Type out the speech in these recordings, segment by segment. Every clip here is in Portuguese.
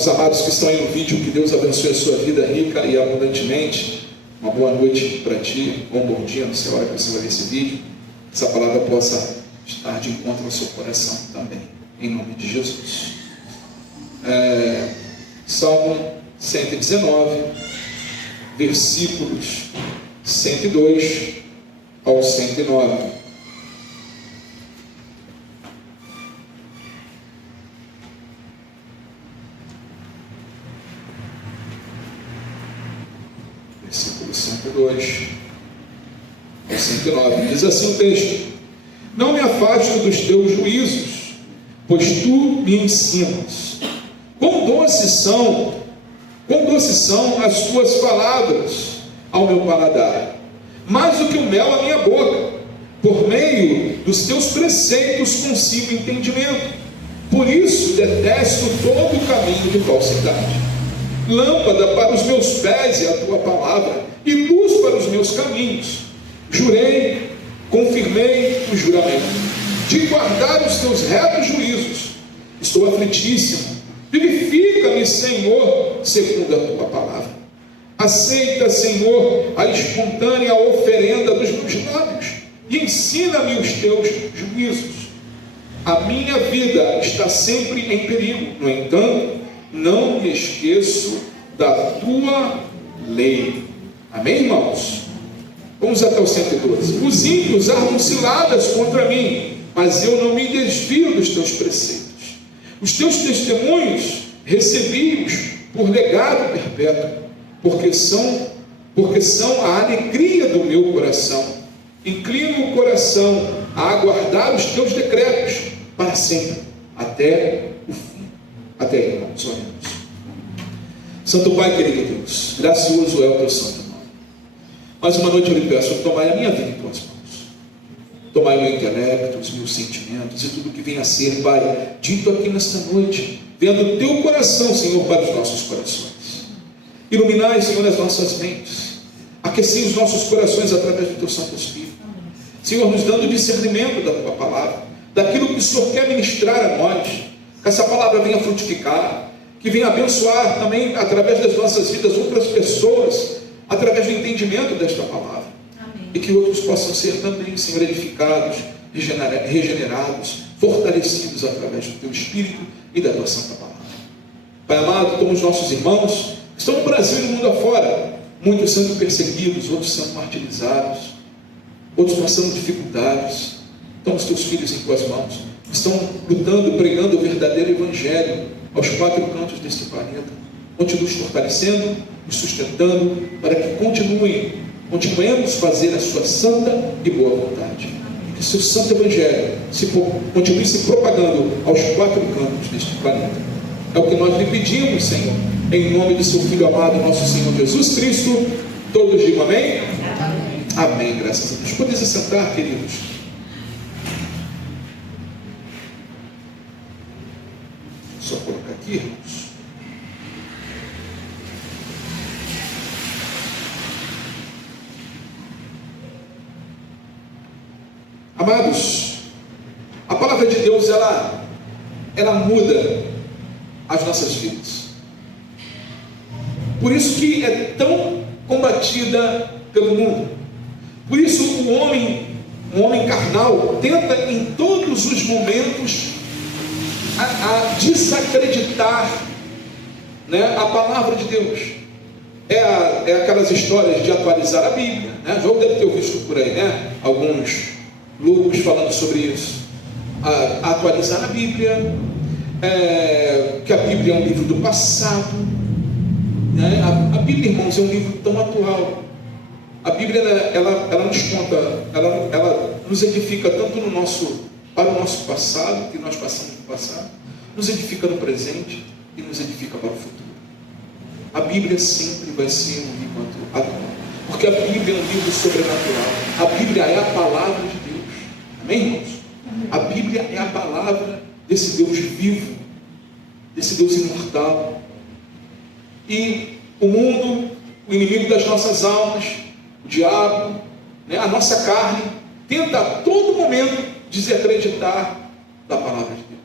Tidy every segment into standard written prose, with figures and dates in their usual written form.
Os amados que estão aí no vídeo, que Deus abençoe a sua vida rica e abundantemente. Uma boa noite para ti, um bom dia, não sei a hora que você vai ver esse vídeo. Essa palavra possa estar de encontro ao seu coração também, em nome de Jesus. Salmo 119, versículos 102 ao 109. Versículo 102 ao 109, diz assim o texto: Não me afasto dos teus juízos, pois tu me ensinas. Quão doces são as tuas palavras ao meu paladar, mais do que o mel à minha boca. Por meio dos teus preceitos consigo entendimento, por isso detesto todo o caminho de falsidade. Lâmpada para os meus pés é a tua palavra, e luz para os meus caminhos. Jurei, confirmei o juramento, de guardar os teus retos juízos. Estou aflitíssimo. Vivifica-me, Senhor, segundo a tua palavra. Aceita, Senhor, a espontânea oferenda dos meus lábios, e ensina-me os teus juízos. A minha vida está sempre em perigo, no entanto, não me esqueço da tua lei. Amém, irmãos? Vamos até o 112. Os ímpios armam ciladas contra mim, mas eu não me desvio dos teus preceitos. Os teus testemunhos recebi-os por legado perpétuo, porque são a alegria do meu coração. Inclino o coração a aguardar os teus decretos para sempre, até o fim. Até aí, irmãos, oremos. Santo Pai, querido Deus, gracioso é o teu santo nome. Mais uma noite eu lhe peço, tomai a minha vida em tuas mãos. Tomai o meu intelecto, os meus sentimentos e tudo que venha a ser, Pai, dito aqui nesta noite, vendo o teu coração, Senhor, para os nossos corações. Iluminai, Senhor, as nossas mentes. Aquecei os nossos corações através do teu Santo Espírito. Senhor, nos dando discernimento da tua palavra, daquilo que o Senhor quer ministrar a nós. Que essa palavra venha frutificar, que venha abençoar também através das nossas vidas outras pessoas, através do entendimento desta palavra. Amém. E que outros possam ser também, Senhor, edificados, regenerados, fortalecidos através do teu Espírito e da tua santa palavra. Pai amado, como os nossos irmãos que estão no Brasil e no mundo afora, muitos sendo perseguidos, outros sendo martirizados, outros passando dificuldades. Então os teus filhos em tuas mãos estão lutando, pregando o verdadeiro evangelho aos quatro cantos deste planeta. Continue fortalecendo, nos sustentando, para que continuemos a fazer a sua santa e boa vontade. E que o seu santo evangelho continue se propagando aos quatro cantos deste planeta. É o que nós lhe pedimos, Senhor, em nome do seu Filho amado, nosso Senhor Jesus Cristo. Todos digam amém? Amém. Amém, graças a Deus. Podem se sentar, queridos. Só colocar aqui, irmãos. Amados, a palavra de Deus, ela muda as nossas vidas. Por isso que é tão combatida pelo mundo. Por isso um homem carnal tenta em todos os momentos a desacreditar, né, a palavra de Deus. É aquelas histórias de atualizar a Bíblia, né? Já deve ter visto por aí, né? Alguns loucos falando sobre isso. Atualizar a Bíblia, que a Bíblia é um livro do passado, né? A Bíblia, irmãos, é um livro tão atual. A Bíblia, ela nos conta, ela nos edifica tanto para o nosso passado, que nós passamos no passado, nos edifica no presente e nos edifica para o futuro. A Bíblia sempre vai ser um livro atual, porque a Bíblia é um livro sobrenatural. A Bíblia é a palavra de Deus. Amém, irmãos? A Bíblia é a palavra desse Deus vivo, desse Deus imortal. E o mundo, o inimigo das nossas almas, o diabo, né, a nossa carne, tenta a todo momento desacreditar da palavra de Deus.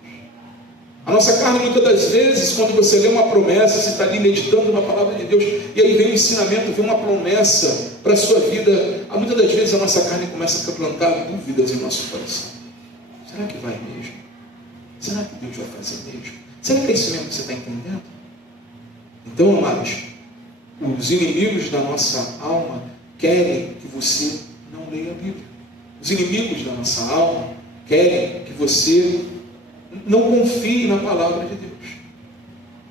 A nossa carne, muitas das vezes, quando você lê uma promessa, você está ali meditando na palavra de Deus, e aí vem um ensinamento, vem uma promessa para a sua vida. Muitas das vezes a nossa carne começa a plantar dúvidas em nosso coração. Será que vai mesmo? Será que Deus vai fazer mesmo? Será que é isso mesmo que você está entendendo? Então, amados, os inimigos da nossa alma querem que você não leia a Bíblia. Os inimigos da nossa alma querem que você não confie na palavra de Deus.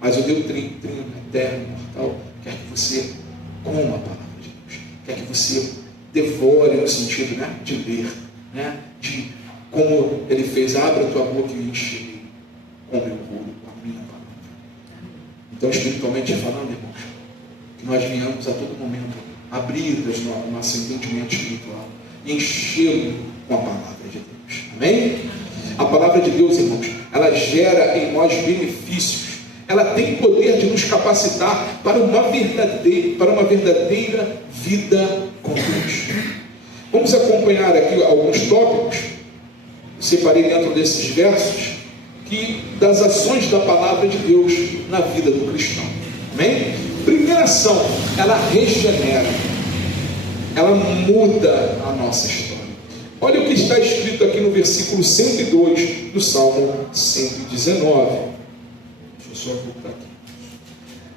Mas o Deus trino, eterno, imortal, quer que você coma a palavra de Deus. Quer que você devore no sentido, né, de ler, né, de como ele fez, abra a tua boca e enche com o meu ouro, com a minha palavra. Então, espiritualmente falando, irmãos, que nós venhamos a todo momento abrir o nosso entendimento espiritual e enchê-lo com a palavra de Deus. Amém? A palavra de Deus, irmãos, ela gera em nós benefícios. Ela tem poder de nos capacitar para uma verdadeira vida com Deus. Vamos acompanhar aqui alguns tópicos. Separei dentro desses versos das ações da palavra de Deus na vida do cristão. Amém? Primeira ação, ela regenera. Ela muda a nossa história. Olha o que está escrito aqui no versículo 102 do Salmo 119. Deixa eu só voltar aqui.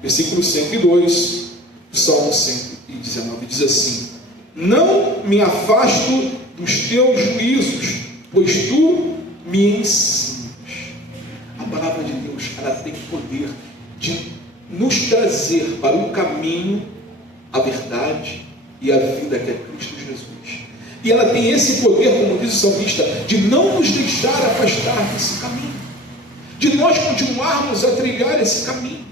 Versículo 102 do Salmo 119 diz assim: não me afasto dos teus juízos, pois tu me ensinas. A palavra de Deus, ela tem poder de nos trazer para o caminho, a verdade e a vida que é Cristo Jesus. E ela tem esse poder, como diz o salmista, de não nos deixar afastar desse caminho, de nós continuarmos a trilhar esse caminho.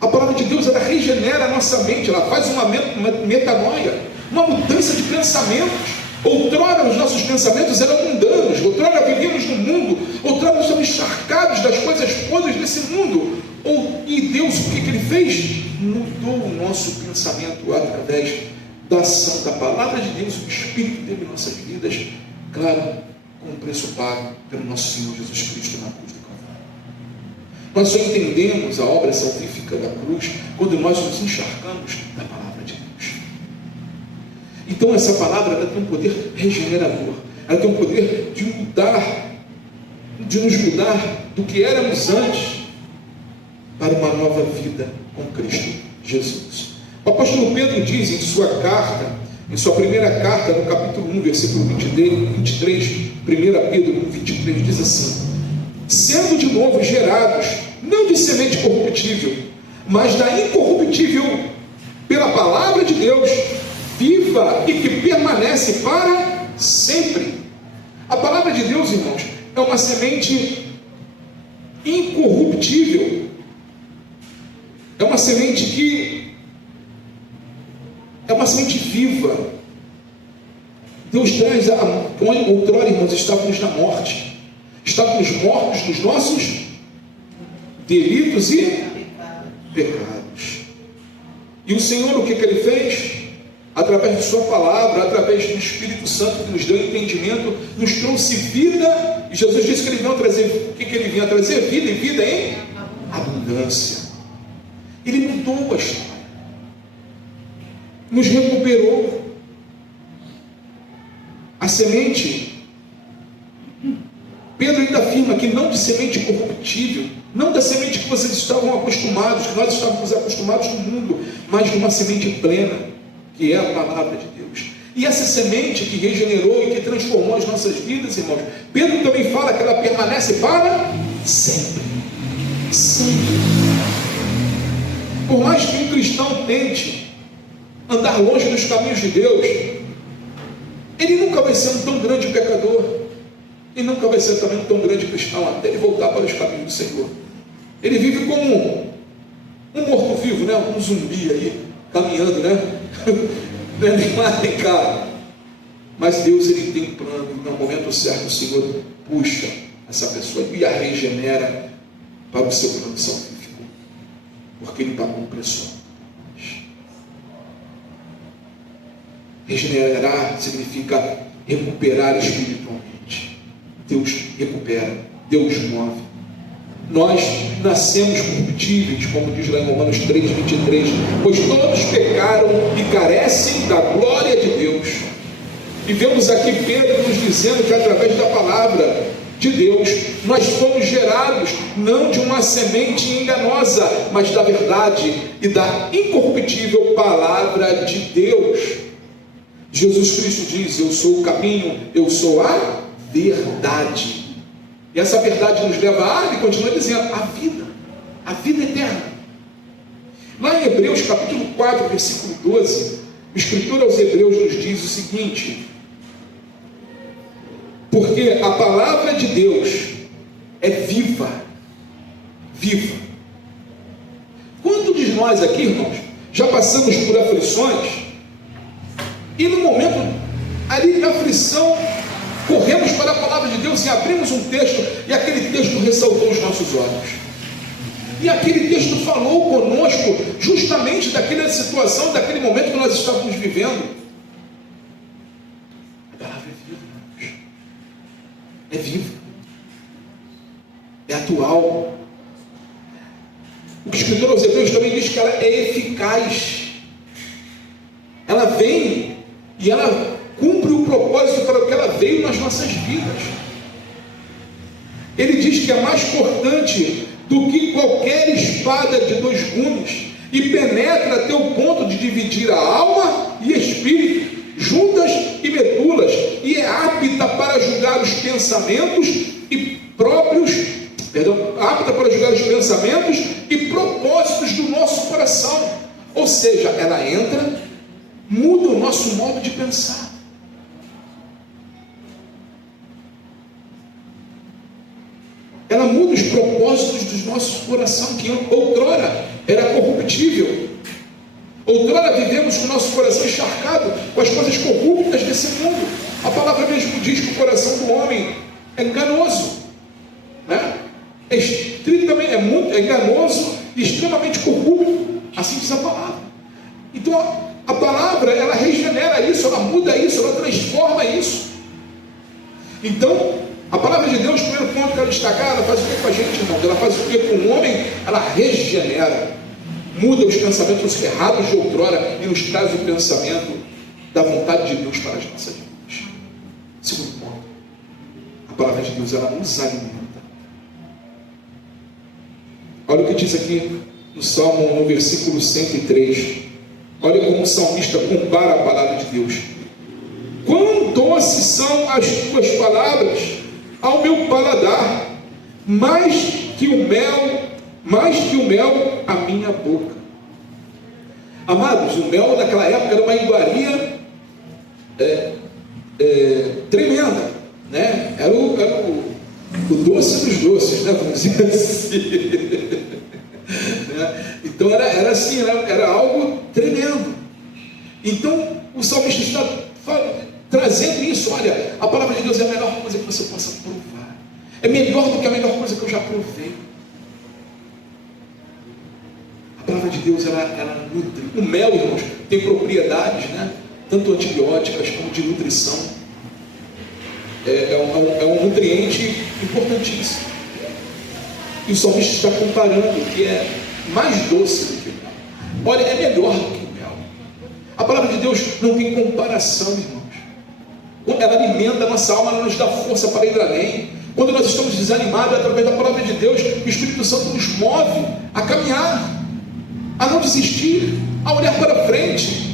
A palavra de Deus, ela regenera a nossa mente, ela faz uma metanoia, uma mudança de pensamentos. Outrora os nossos pensamentos eram mundanos, outrora vivíamos no mundo, outrora estamos encharcados das coisas podres desse mundo. E Deus, o que ele fez? Mudou o nosso pensamento através da ação da palavra de Deus, o Espírito dele em nossas vidas, claro, com o preço pago pelo nosso Senhor Jesus Cristo na cruz do Calvário. Nós só entendemos a obra salvífica da cruz quando nós nos encharcamos da palavra de Deus. Então essa palavra, ela tem um poder regenerador, ela tem um poder de mudar, de nos mudar do que éramos antes para uma nova vida com Cristo Jesus. O apóstolo Pedro diz em sua carta, em sua primeira carta, no capítulo 1, versículo 23, 1 Pedro 1, 23, diz assim: sendo de novo gerados, não de semente corruptível, mas da incorruptível, pela palavra de Deus, viva e que permanece para sempre. A palavra de Deus, irmãos, é uma semente incorruptível, é uma semente que é uma semente viva. Deus traz outrora, irmãos, estávamos na morte, estávamos mortos nos nossos delitos e pecados. E o Senhor, o que ele fez? Através de sua palavra, através do Espírito Santo que nos deu entendimento, nos trouxe vida. E Jesus disse que ele vinha trazer, o que ele vinha trazer? Vida, e vida em abundância. Ele mudou a história, nos recuperou. A semente, Pedro ainda afirma que não de semente corruptível, não da semente que vocês estavam acostumados, que nós estávamos acostumados no mundo, mas de uma semente plena, que é a palavra de Deus. E essa semente que regenerou e que transformou as nossas vidas, irmãos, Pedro também fala que ela permanece para sempre. Sempre. Por mais que um cristão tente andar longe dos caminhos de Deus, ele nunca vai ser um tão grande pecador, e nunca vai ser também um tão grande cristão, até ele voltar para os caminhos do Senhor. Ele vive como um morto-vivo, né? Um zumbi aí, caminhando, né? Não é nem lá nem cá. Mas Deus, ele tem um plano, e no momento certo o Senhor puxa essa pessoa e a regenera para o seu plano salvífico, porque ele pagou um preço. Regenerar significa recuperar espiritualmente. Deus recupera, Deus move, nós nascemos corruptíveis, como diz lá em Romanos 3:23, pois todos pecaram e carecem da glória de Deus. E vemos aqui Pedro nos dizendo que através da palavra de Deus, nós fomos gerados não de uma semente enganosa, mas da verdade e da incorruptível palavra de Deus. Jesus Cristo diz: eu sou o caminho, eu sou a verdade. E essa verdade nos leva a, ele continua dizendo, a vida eterna. Lá em Hebreus capítulo 4, versículo 12, o escritor aos Hebreus nos diz o seguinte: porque a palavra de Deus é viva. Quantos de nós aqui, irmãos, já passamos por aflições e no momento ali da aflição corremos para a palavra de Deus e abrimos um texto e aquele texto ressaltou os nossos olhos, e aquele texto falou conosco justamente daquela situação, daquele momento que nós estávamos vivendo? A palavra é viva, irmãos. É viva, é atual. O escritor aos Hebreus também diz que ela é eficaz. Ela vem e ela cumpre o propósito para o que ela veio nas nossas vidas. Ele diz que é mais cortante do que qualquer espada de 2 gumes e penetra até o ponto de dividir a alma e espírito, juntas e medulas, e é apta para julgar os pensamentos e propósitos do nosso coração. Ou seja, ela entra, muda o nosso modo de pensar. Ela muda os propósitos dos nossos corações, que outrora era corruptível. Outrora vivemos com o nosso coração encharcado com as coisas corruptas desse mundo. A palavra mesmo diz que o coração do homem é enganoso, né? É enganoso e extremamente corrupto. Assim diz a palavra. Então a palavra, ela regenera isso, ela muda isso, ela transforma isso. Então a palavra de Deus, primeiro ponto que eu quero destacar, ela faz o que com a gente, irmão? Ela faz o que com o homem? Ela regenera, muda os pensamentos errados de outrora e nos traz o pensamento da vontade de Deus para as nossas vidas. Segundo ponto, a palavra de Deus, ela nos alimenta. Olha o que diz aqui no Salmo, no versículo 103. Olha como o salmista compara a palavra de Deus. Quão doces são as tuas palavras ao meu paladar, mais que o mel à minha boca. Amados, o mel naquela época era uma iguaria tremenda, né? Era o doce dos doces, né? Vamos dizer assim. Né? Então era assim, era algo tremendo. Então o salmista está trazendo isso. Olha, a palavra de Deus é a melhor coisa que você possa provar, é melhor do que a melhor coisa que eu já provei. A palavra de Deus, ela nutre. O mel, irmãos, tem propriedades, né? Tanto antibióticas como de nutrição. É um nutriente importantíssimo. E o salmista está comparando que é mais doce do que o mel. Olha, é melhor do que o mel. A palavra de Deus não tem comparação, irmãos. Ela alimenta a nossa alma, ela nos dá força para ir além. Quando nós estamos desanimados, através da palavra de Deus, o Espírito Santo nos move a caminhar, a não desistir, a olhar para frente.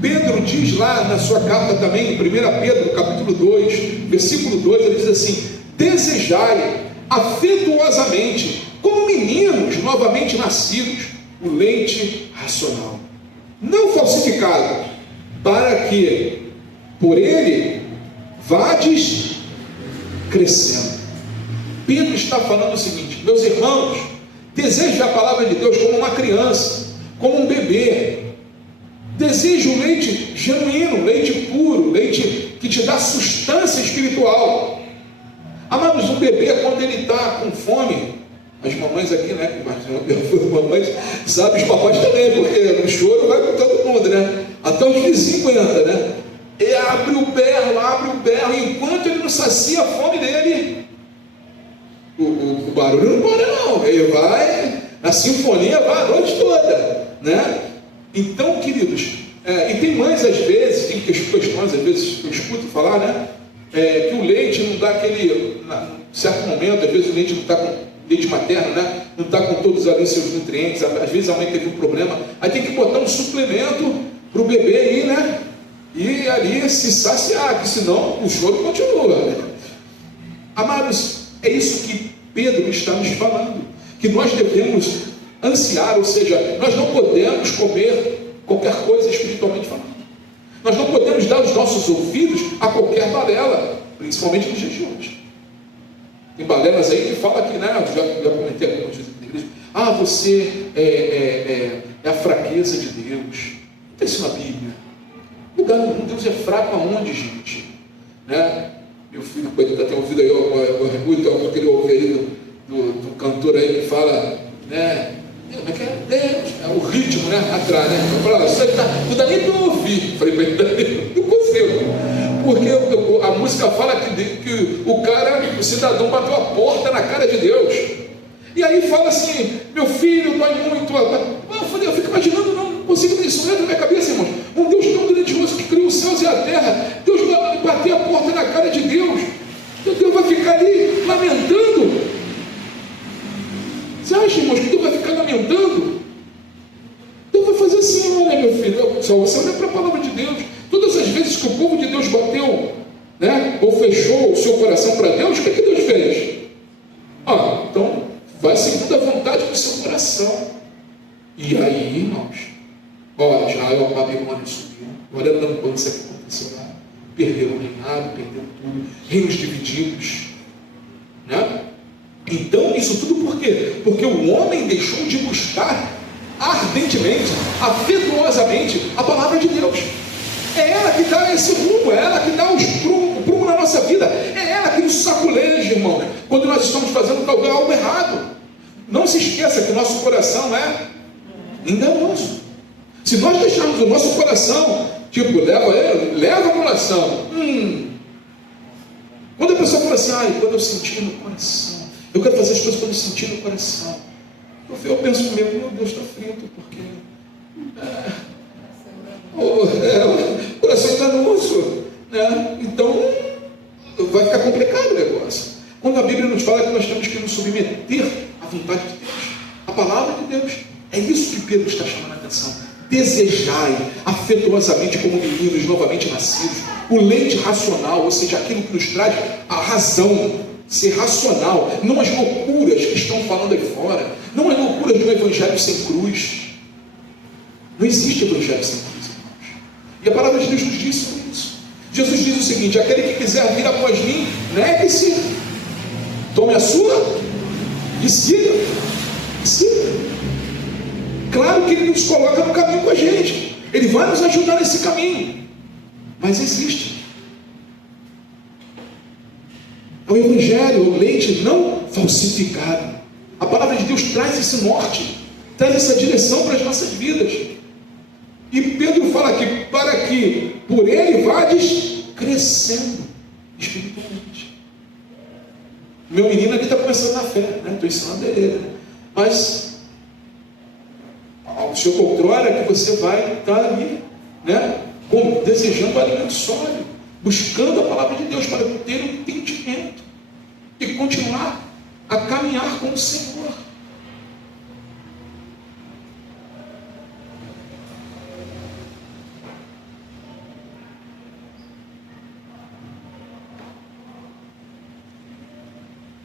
Pedro diz lá na sua carta também, em 1 Pedro, capítulo 2, versículo 2, ele diz assim: desejai afetuosamente, como meninos novamente nascidos, o leite racional, não falsificado, para que por ele vades crescendo. Pedro está falando o seguinte: meus irmãos, deseje a palavra de Deus como uma criança, como um bebê. Deseje o leite genuíno, leite puro, leite que te dá sustância espiritual. Amados, um bebê, quando ele está com fome, as mamães aqui, né, as mamães sabem, os papais também, porque no choro vai com todo mundo, né, até os vizinhos aguentam, né, e abre o berro, enquanto ele não sacia a fome dele, o barulho não para não, ele vai, a sinfonia vai a noite toda, né? Então, queridos, e tem mães às vezes, tem questões às vezes que eu escuto falar, né? Que o leite não dá aquele, em certo momento, às vezes o leite não está com, leite materno, né? Não está com todos ali seus nutrientes, às vezes a mãe teve um problema, aí tem que botar um suplemento para o bebê aí, né? E ali se saciar, que senão o choro continua. Amados, é isso que Pedro está nos falando, que nós devemos ansiar, ou seja, nós não podemos comer qualquer coisa espiritualmente falando. Nós não podemos dar os nossos ouvidos a qualquer balela, principalmente nos dias de hoje. Tem balelas aí que falam que, né, já comentei algumas vezes na igreja, você é a fraqueza de Deus. Não tem isso na Bíblia. Lugar nenhum, Deus é fraco aonde, gente? Né? Meu filho pode ter ouvido aí o orgulho, aquele ouvido aí do cantor aí que fala, né? Como é que é? Deus, o ritmo, né? Atrás, né? Eu falo, isso aí não dá nem para ouvir. Falei para ele, não consigo. Porque a música fala que o cara, o cidadão bateu a porta na cara de Deus. E aí fala assim, meu filho dói muito. Eu fico imaginando, não consigo, isso não entra na minha cabeça, irmãos. Um Deus tão grandioso que criou os céus e a terra, Deus vai bater a porta na cara de Deus. Então Deus vai ficar ali lamentando. Você acha, irmãos, que Deus vai ficar lamentando? Deus vai fazer assim, olha, meu filho, só você olha para a palavra de Deus. Todas as vezes que o povo de Deus bateu, né, ou fechou o seu coração para Deus, o que Deus fez? Então, vai segundo a vontade do seu coração. E aí, irmãos, já a Babilônia subiu, olha a lambança que aconteceu lá. Perderam o reinado, perderam tudo, reinos divididos, né? Então, isso tudo por quê? Porque o homem deixou de buscar ardentemente, afetuosamente a palavra de Deus. É ela que dá esse rumo, é ela que dá o prumo na nossa vida, é ela que nos saculeja, irmão, quando nós estamos fazendo algo errado. Não se esqueça que o nosso coração é enganoso. Se nós deixarmos o nosso coração, leva a oração. Quando a pessoa fala assim, quando eu sentir no coração, eu quero fazer as coisas quando eu sentir no coração. Eu penso comigo, meu Deus, está frito, porque o coração é enganoso, né? Então vai ficar complicado o negócio. Quando a Bíblia nos fala que nós temos que nos submeter à vontade de Deus, à palavra de Deus, é isso que Pedro está chamando a atenção. Desejai afetuosamente como meninos novamente nascidos o leite racional, ou seja, aquilo que nos traz a razão, ser racional, não as loucuras que estão falando aí fora, não as loucuras de um evangelho sem cruz. Não existe evangelho sem cruz, irmãos. E a palavra de Deus nos diz sobre isso. Jesus diz o seguinte: aquele que quiser vir após mim, negue-se, tome a sua e siga. Claro que Ele nos coloca no caminho com a gente, Ele vai nos ajudar nesse caminho, mas existe o Evangelho, o leite não falsificado. A palavra de Deus traz esse norte, traz essa direção para as nossas vidas. E Pedro fala aqui, para que por ele vades crescendo espiritualmente. Meu menino aqui está começando na fé, né? Estou ensinando ele, né? Mas o seu controle é que você vai estar ali, né? Desejando alimento sólido, buscando a palavra de Deus para ter um entendimento e continuar a caminhar com o Senhor.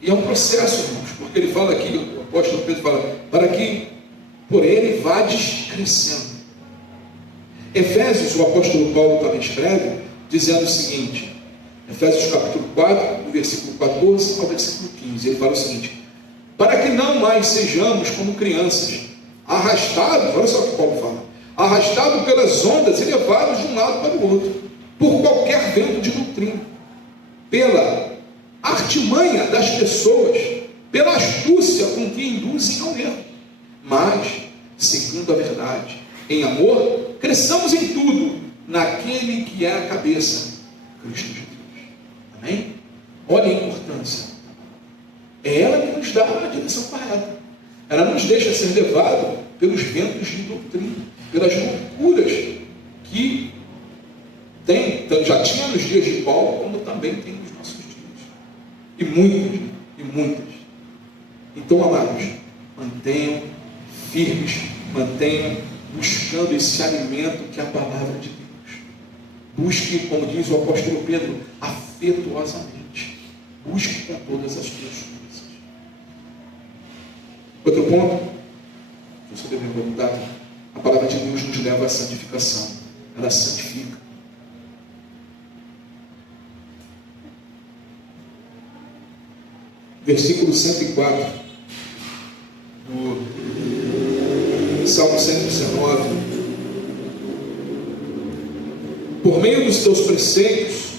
E é um processo, irmãos, porque ele fala aqui, o apóstolo Pedro fala, para que por ele vades crescendo. Efésios, o apóstolo Paulo também escreve, dizendo o seguinte, Efésios capítulo 4, do versículo 14 ao versículo 15, ele fala o seguinte: para que não mais sejamos como crianças, arrastados, olha só o que Paulo fala, arrastados pelas ondas e levados de um lado para o outro, por qualquer vento de doutrina, pela artimanha das pessoas, pela astúcia com que induzem ao erro, mas, segundo a verdade, em amor, cresçamos em tudo, naquele que é a cabeça, Cristo Jesus. Amém? Olha a importância. É ela que nos dá a direção correta. Ela nos deixa ser levado pelos ventos de doutrina, pelas loucuras que tem, já tinha nos dias de Paulo, como também tem nos nossos dias. E muitas. Então, amados, mantenham firmes, mantenham buscando esse alimento que é a palavra de Deus. Busque, como diz o apóstolo Pedro, afetuosamente. Busque com todas as tuas forças. Outro ponto, que você deve perguntar, a palavra de Deus nos leva à santificação. Ela santifica. Versículo 104 do Salmo 119. Por meio dos teus preceitos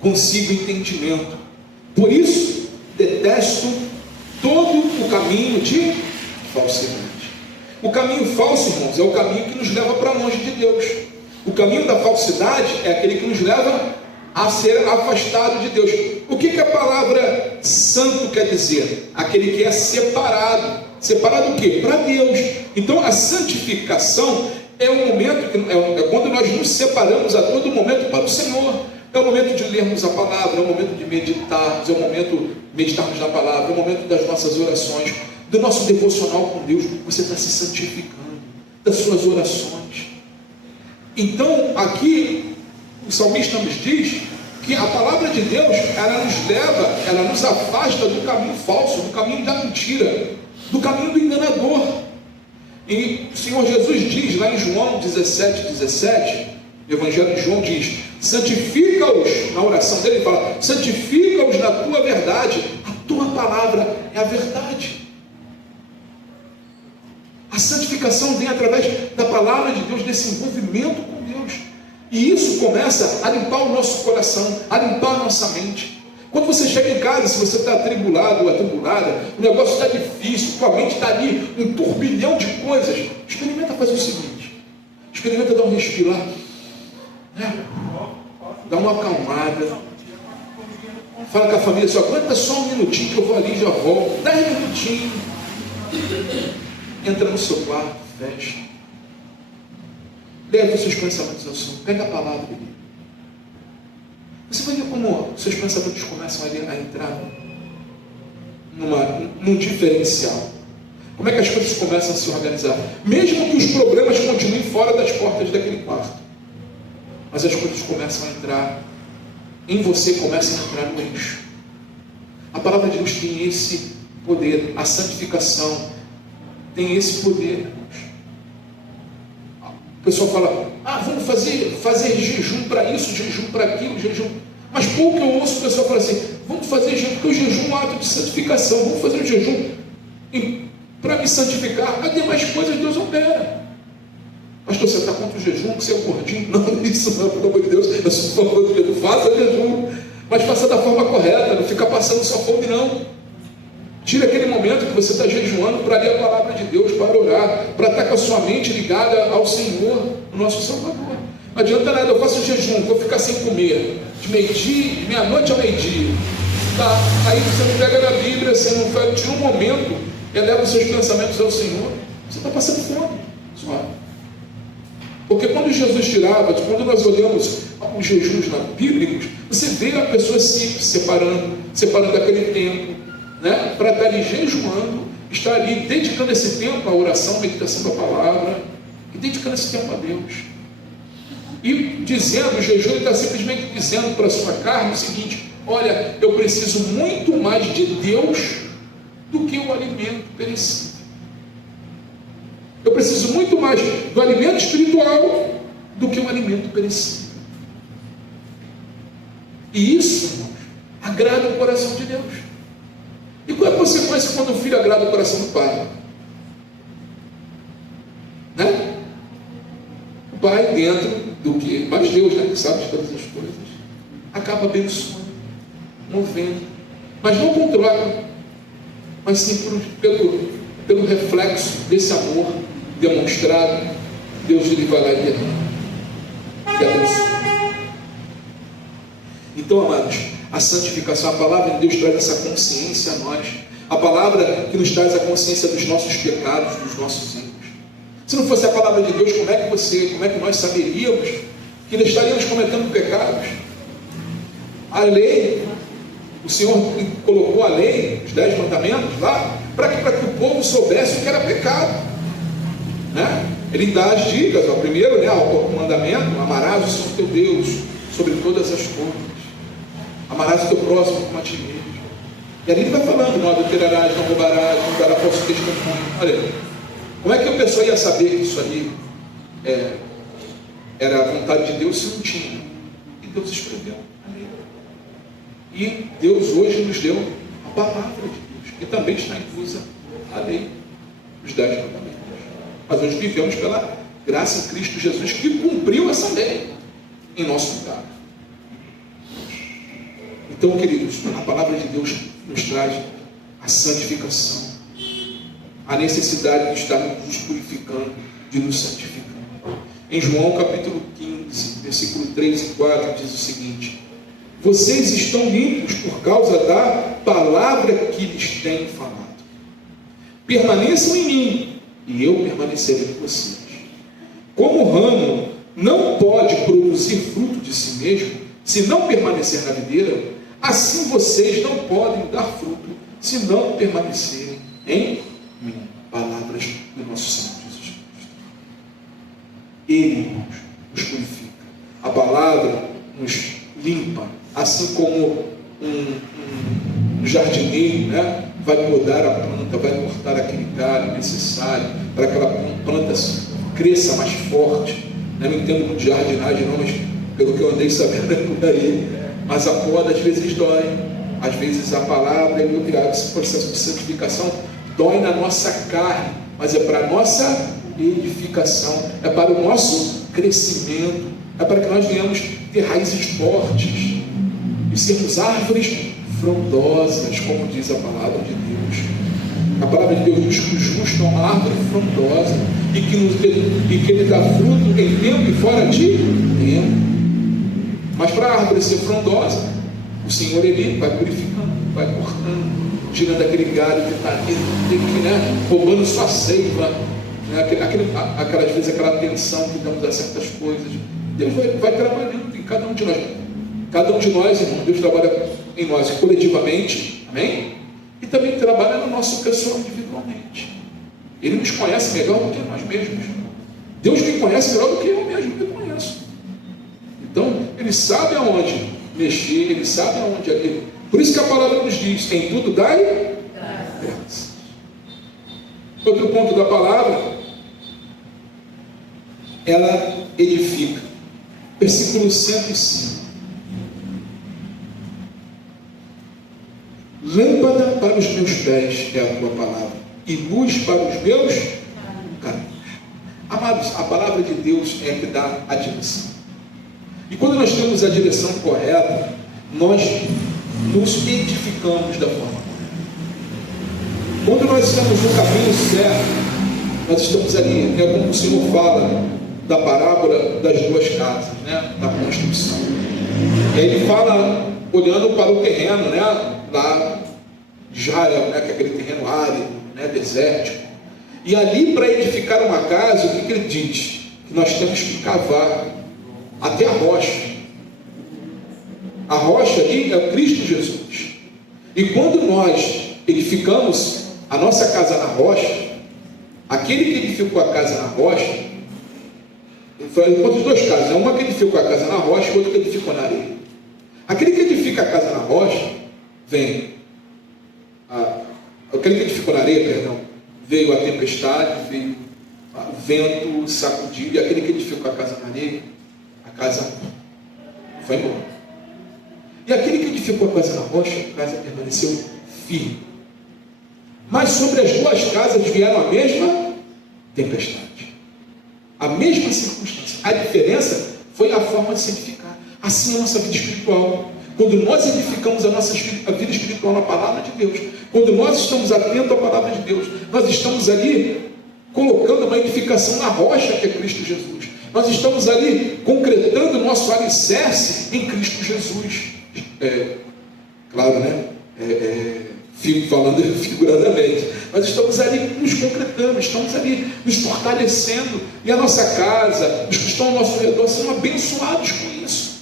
consigo entendimento. Por isso detesto todo o caminho de falsidade. O caminho falso, irmãos, é o caminho que nos leva para longe de Deus. O caminho da falsidade é aquele que nos leva a ser afastado de Deus. O que a palavra santo quer dizer? Aquele que é separado. Separado o quê? Para Deus. Então a santificação é um momento, é quando nós nos separamos a todo momento para o Senhor. É o momento de lermos a palavra, é o momento de meditarmos, é o momento de meditarmos na palavra, é o momento das nossas orações, do nosso devocional com Deus. Você está se santificando das suas orações. Então aqui o salmista nos diz que a palavra de Deus, ela nos leva, ela nos afasta do caminho falso, do caminho da mentira, do caminho do enganador. E o Senhor Jesus diz lá em João 17:17, o Evangelho de João diz: santifica-os, na oração dele ele fala, santifica-os na tua verdade, a tua palavra é a verdade. A santificação vem através da palavra de Deus, desse envolvimento com Deus. E isso começa a limpar o nosso coração, a limpar a nossa mente. Quando você chega em casa, se você está atribulado ou atribulada, o negócio está difícil, tua mente está ali, um turbilhão de coisas, experimenta fazer o seguinte, experimenta dar um respiro lá, né? Dá uma acalmada, fala com a família, só aguenta só um minutinho que eu vou ali e já volto, 10 minutinhos, entra no seu quarto, fecha, leva os seus pensamentos ao Senhor, pega a palavra dele. Você vai ver como seus pensamentos começam a entrar num diferencial. Como é que as coisas começam a se organizar? Mesmo que os problemas continuem fora das portas daquele quarto, mas as coisas começam a entrar em você, começam a entrar no eixo. A palavra de Deus tem esse poder, a santificação tem esse poder. O pessoal fala, vamos fazer jejum para isso, jejum para aquilo, jejum. Mas pouco eu ouço o pessoal falar assim, vamos fazer jejum, porque o jejum é um ato de santificação, vamos fazer um jejum para me santificar. As demais coisas Deus opera. Pastor, você está contra o jejum, que você é um gordinho? Não, isso não, pelo amor de Deus, eu sou a favor do jejum, faça jejum, mas faça da forma correta, não fica passando só fome não. Tira aquele momento que você está jejuando para ler a palavra de Deus, para orar, para estar com a sua mente ligada ao Senhor, o nosso Salvador. Não adianta nada, eu faço jejum, vou ficar sem comer, de meia-noite ao meio-dia. Tá? Aí você não pega na Bíblia, você não faz, tira um momento, eleva os seus pensamentos ao Senhor, você está passando fome. Só. Porque quando Jesus tirava, quando nós olhamos os jejuns bíblicos, você vê a pessoa se separando daquele tempo, né, para estar ali jejuando, estar ali dedicando esse tempo à oração, à meditação da palavra, e dedicando esse tempo a Deus. E dizendo, o jejum, ele está simplesmente dizendo para a sua carne o seguinte: olha, eu preciso muito mais de Deus do que o alimento perecível. Eu preciso muito mais do alimento espiritual do que o alimento perecível. E isso, irmãos, agrada o coração de Deus. E qual é a consequência quando o filho agrada o coração do pai? Né? O pai, dentro do que? Mas Deus, né, que sabe de todas as coisas, acaba abençoando, movendo, mas não com troca, mas sim pelo reflexo desse amor demonstrado. Deus ele vai lá e abençoa. Então, amados, a santificação, a palavra de Deus traz essa consciência a nós, A palavra que nos traz a consciência dos nossos pecados, dos nossos erros. Se não fosse a palavra de Deus, como é que nós saberíamos que nós estaríamos cometendo pecados? A lei, o Senhor colocou a lei, os 10 mandamentos lá, para que o povo soubesse o que era pecado, né? Ele dá as dicas, ó. Primeiro, né, o mandamento: amarás o Senhor teu Deus sobre todas as coisas, amarás o teu próximo como a ti mesmo. E ali ele vai falando: não adulterarás, não roubarás, não darás falso testemunho. Olha, como é que a pessoa ia saber que isso ali era a vontade de Deus se não tinha? E Deus escreveu a lei. E Deus hoje nos deu a palavra de Deus, que também está inclusa a lei, os 10 mandamentos. Mas hoje vivemos pela graça em Cristo Jesus, que cumpriu essa lei em nosso lugar. Então, queridos, a palavra de Deus nos traz a santificação, a necessidade de estar nos purificando, de nos santificando. Em João capítulo 15, versículo 3 e 4, diz o seguinte: vocês estão limpos por causa da palavra que lhes tenho falado. Permaneçam em mim, e eu permanecerei em vocês. Como o ramo não pode produzir fruto de si mesmo, se não permanecer na videira, assim vocês não podem dar fruto, se não permanecerem em mim. Palavras do nosso Senhor Jesus Cristo. Ele nos purifica. A palavra nos limpa, assim como um jardineiro, né, vai podar a planta, vai cortar aquele galho necessário para que aquela planta cresça mais forte. Eu não entendo muito de jardinagem não, mas pelo que eu andei sabendo por aí, mas a poda às vezes dói, às vezes a palavra e esse processo de santificação dói na nossa carne, mas é para a nossa edificação, é para o nosso crescimento, é para que nós venhamos ter raízes fortes e sermos árvores frondosas, como diz a palavra de Deus. A palavra de Deus diz que o justo é uma árvore frondosa e que ele dá fruto em tempo e fora de tempo. Mas para a árvore ser frondosa, o Senhor ele vai purificando, vai cortando, tirando aquele galho que está aqui, né, roubando sua seiva, né, aquelas vezes aquela atenção que damos a certas coisas. Deus vai trabalhando em cada um de nós. Cada um de nós, irmão, Deus trabalha em nós coletivamente, amém? E também trabalha no nosso pessoal individualmente. Ele nos conhece melhor do que nós mesmos. Deus me conhece melhor do que eu mesmo me conheço. Então, Ele sabe aonde mexer, Ele sabe aonde agir. Por isso que a palavra nos diz: em tudo dai graças. Outro ponto da palavra, ela edifica. Versículo 105. Lâmpada para os meus pés é a tua palavra, e luz para os meus caminhos. Amados, a palavra de Deus é a que dá a direção. E quando nós temos a direção correta, nós nos edificamos da forma correta. Quando nós estamos no caminho certo, nós estamos ali, né, como o Senhor fala da parábola das duas casas, né, da construção. E aí ele fala olhando para o terreno, né, lá de Israel, né, que é aquele terreno árido, né, desértico. E ali, para edificar uma casa, o que ele diz? Que nós temos que cavar até a rocha. A rocha ali é Cristo Jesus. E quando nós edificamos a nossa casa na rocha, aquele que edificou a casa na rocha, foi em dois casos, né? Uma que edificou a casa na rocha e outra que edificou na areia. Aquele que edifica a casa na rocha, aquele que edificou na areia, perdão, veio a tempestade, veio o vento, sacudiu, e aquele que edificou a casa na areia, a casa foi embora. E aquele que edificou a casa na rocha, a casa permaneceu firme. Mas sobre as duas casas vieram a mesma tempestade, a mesma circunstância. A diferença foi a forma de se edificar. Assim é a nossa vida espiritual. Quando nós edificamos a nossa vida espiritual na palavra de Deus, quando nós estamos atentos à palavra de Deus, nós estamos ali colocando uma edificação na rocha que é Cristo Jesus. Nós estamos ali concretando o nosso alicerce em Cristo Jesus. Claro, né? Fico falando figuradamente, mas estamos ali nos concretando, estamos ali nos fortalecendo, e a nossa casa, os que estão ao nosso redor, são abençoados com isso.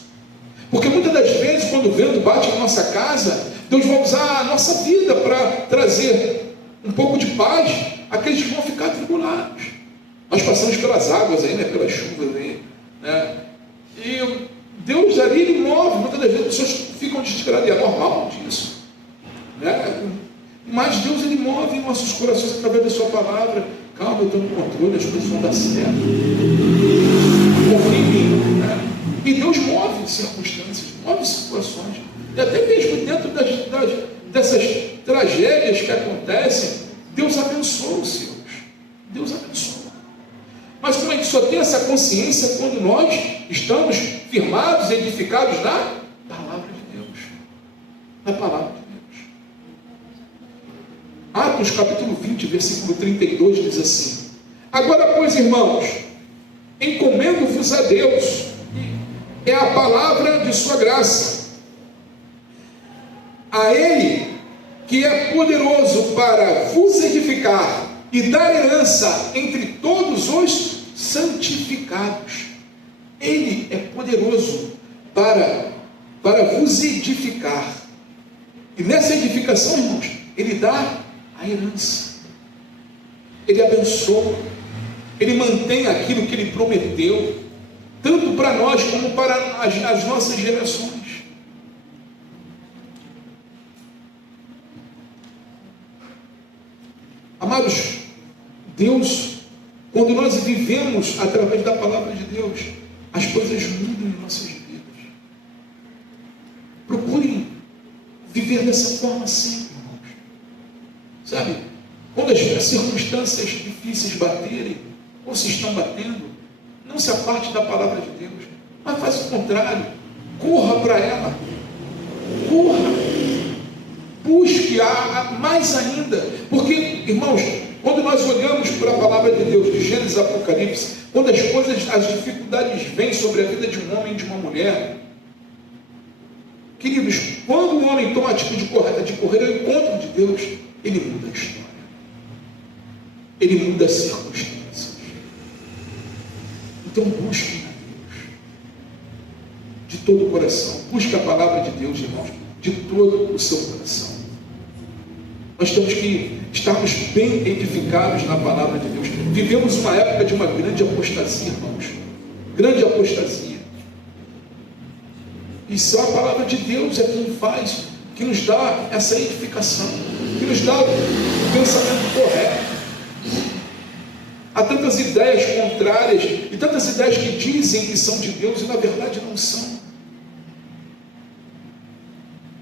Porque muitas das vezes, quando o vento bate na nossa casa, Deus vai usar a nossa vida para trazer um pouco de paz àqueles que vão ficar atribulados. Nós passamos pelas águas aí, né, pelas chuvas aí, né? E Deus ali, Ele move. Muitas das vezes as pessoas ficam desesperadas, e é normal disso, né? Mas Deus, Ele move em nossos corações através da sua palavra. Calma, eu estou no controle, as coisas vão dar certo. Confia em mim, né? E Deus move circunstâncias, move situações. E até mesmo dentro dessas tragédias que acontecem, Deus abençoa os seus. Deus abençoa. Mas como a gente só tem essa consciência quando nós estamos firmados, edificados na palavra de Deus. Na palavra de Deus. Atos capítulo 20, versículo 32 diz assim: agora, pois, irmãos, encomendo-vos a Deus, é a palavra de sua graça, a Ele que é poderoso para vos edificar e dar herança entre todos os santificados. Ele é poderoso para vos edificar. E nessa edificação, irmãos, Ele dá a herança. Ele abençoa. Ele mantém aquilo que Ele prometeu, tanto para nós como para as nossas gerações. Amados, Deus, quando nós vivemos através da palavra de Deus, as coisas mudam em nossas vidas. Procurem viver dessa forma sempre, irmãos. Sabe, quando as circunstâncias difíceis baterem, ou se estão batendo, não se aparte da palavra de Deus, mas faz o contrário, corra para ela, corra. Busque mais ainda, porque, irmãos, quando nós olhamos para a palavra de Deus, de Gênesis e Apocalipse, quando as dificuldades vêm sobre a vida de um homem e de uma mulher, queridos, quando o homem toma a atitude correta de correr ao encontro de Deus, ele muda a história, ele muda as circunstâncias. Então busque a Deus de todo o coração, busque a palavra de Deus, irmãos, de todo o seu coração. Nós temos que estarmos bem edificados na palavra de Deus. Vivemos uma época de uma grande apostasia, irmãos. Grande apostasia. E só a palavra de Deus é quem faz, que nos dá essa edificação, que nos dá o pensamento correto. Há tantas ideias contrárias e tantas ideias que dizem que são de Deus e na verdade não são,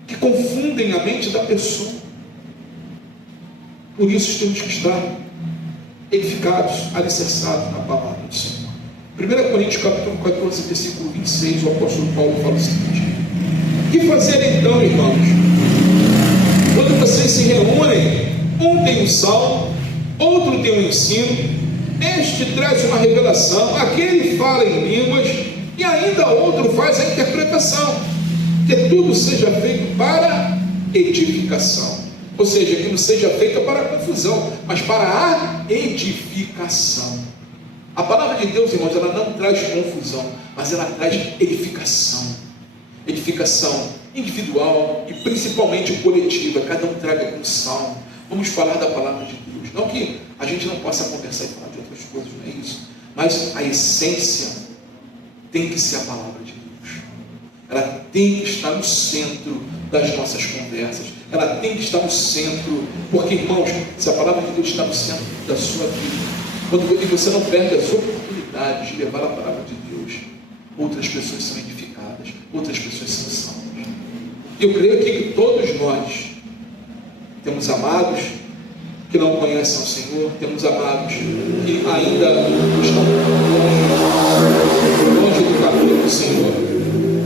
que confundem a mente da pessoa. Por isso temos que estar edificados, alicerçados na palavra do Senhor. 1 Coríntios capítulo 14, versículo 26, o apóstolo Paulo fala o seguinte: que fazer então, irmãos? Quando vocês se reúnem, um tem um salmo, outro tem um ensino, este traz uma revelação, aquele fala em línguas, e ainda outro faz a interpretação. Que tudo seja feito para edificação. Ou seja, que não seja feita para a confusão, mas para a edificação. A palavra de Deus, irmãos, ela não traz confusão, mas ela traz edificação. Edificação individual e principalmente coletiva. Cada um traga um salmo. Vamos falar da palavra de Deus. Não que a gente não possa conversar e falar de outras coisas, não é isso. Mas a essência tem que ser a palavra de Deus. Ela tem que estar no centro das nossas conversas. Ela tem que estar no centro, porque, irmãos, se a palavra de Deus está no centro da sua vida, quando você não perde as oportunidades de levar a palavra de Deus, outras pessoas são edificadas, outras pessoas são salvas. Eu creio que todos nós temos amados que não conhecem o Senhor, temos amados que ainda estão longe do caminho do Senhor.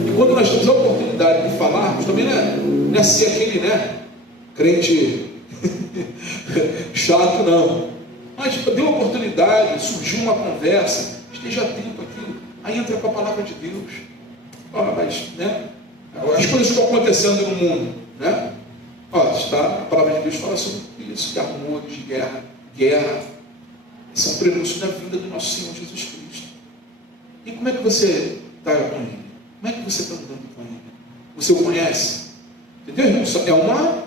E quando nós temos a oportunidade de falarmos, também não é ser aquele, crente chato, não. Mas deu a oportunidade, surgiu uma conversa, esteja atento àquilo, aí entra com a palavra de Deus. Mas, as coisas estão acontecendo no mundo, Ó, está, a palavra de Deus fala sobre isso, de amor, de guerra. Esse é um prenúncio da vinda do nosso Senhor Jesus Cristo. E como é que você está com Ele? Como é que você está andando com Ele? Você o conhece? Entendeu, irmão?